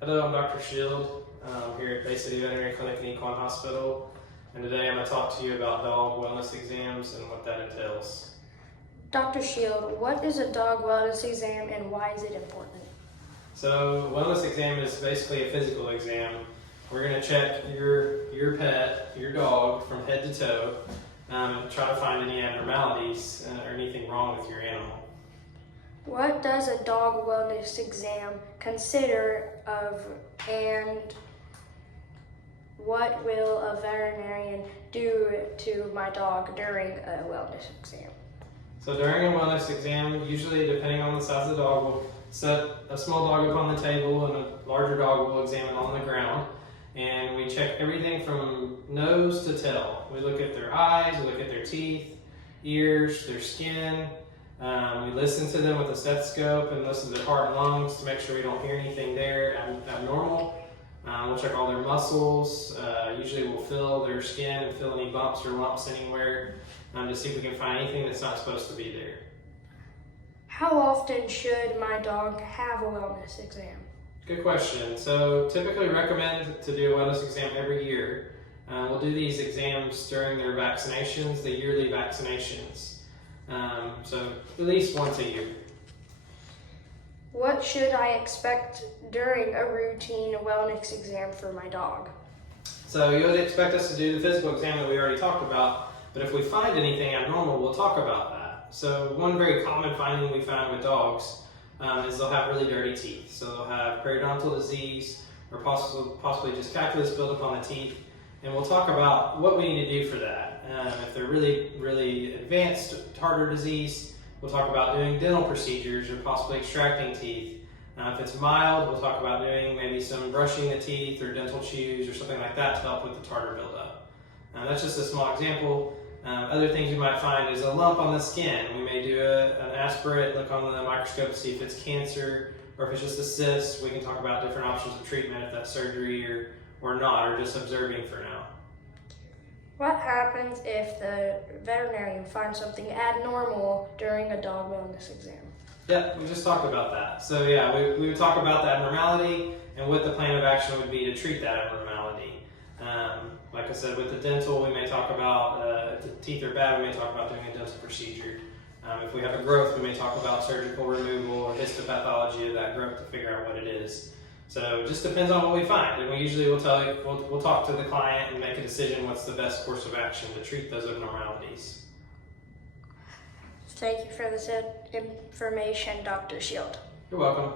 Hello, I'm Dr. Shield here at Bay City Veterinary Clinic and Equine Hospital, and today I'm going to talk to you about dog wellness exams and what that entails. Dr. Shield, what is a dog wellness exam and why is it important? So, wellness exam is basically a physical exam. We're going to check your pet, your dog, from head to toe, and try to find any abnormalities or anything wrong with your animal. What does a dog wellness exam consider and what will a veterinarian do to my dog during a wellness exam? So during a wellness exam, usually depending on the size of the dog, we'll set a small dog up on the table and a larger dog will examine on the ground. And we check everything from nose to tail. We look at their eyes, we look at their teeth, ears, their skin. We listen to them with a stethoscope and listen to their heart and lungs to make sure we don't hear anything there abnormal. We'll check all their muscles. Usually we'll feel their skin and feel any bumps or lumps anywhere to see if we can find anything that's not supposed to be there. How often should my dog have a wellness exam? Good question. So typically recommend to do a wellness exam every year. We'll do these exams during their vaccinations, the yearly vaccinations. So at least once a year. What should I expect during a routine wellness exam for my dog? So you would expect us to do the physical exam that we already talked about, but if we find anything abnormal, we'll talk about that. So one very common finding we found with dogs is they'll have really dirty teeth. So they'll have periodontal disease or possibly just calculus buildup on the teeth. And we'll talk about what we need to do for that. If they're really advanced tartar disease, we'll talk about doing dental procedures or possibly extracting teeth. If it's mild, we'll talk about doing maybe some brushing the teeth or dental chews or something like that to help with the tartar buildup. That's just a small example. Other things you might find is a lump on the skin. We may do an aspirate, look on the microscope to see if it's cancer or if it's just a cyst. We can talk about different options of treatment if that's surgery or not, or just observing for now. What happens if the veterinarian finds something abnormal during a dog wellness exam? Yep, we just talked about that. So yeah, we would talk about the abnormality and what the plan of action would be to treat that abnormality. Like I said, with the dental, we may talk about, if the teeth are bad, we may talk about doing a dental procedure. If we have a growth, we may talk about surgical removal or histopathology of that growth to figure out what it is. So it just depends on what we find, and we usually will we'll talk to the client and make a decision what's the best course of action to treat those abnormalities. Thank you for this information, Dr. Shield. You're welcome.